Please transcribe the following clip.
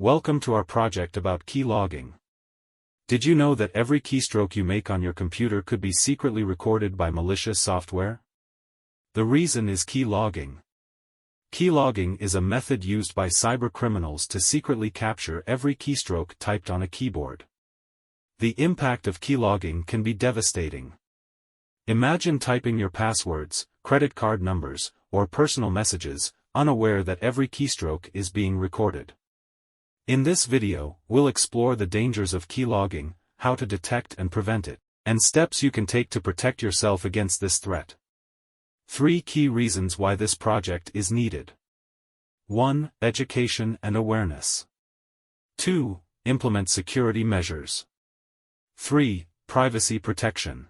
Welcome to our project about key logging. Did you know that every keystroke you make on your computer could be secretly recorded by malicious software? The reason is key logging. Key logging is a method used by cybercriminals to secretly capture every keystroke typed on a keyboard. The impact of key logging can be devastating. Imagine typing your passwords, credit card numbers, or personal messages, unaware that every keystroke is being recorded. In this video, we'll explore the dangers of key logging, how to detect and prevent it, and steps you can take to protect yourself against this threat. 3 key reasons why this project is needed. 1. Education and awareness. 2. Implement security measures. 3. Privacy protection.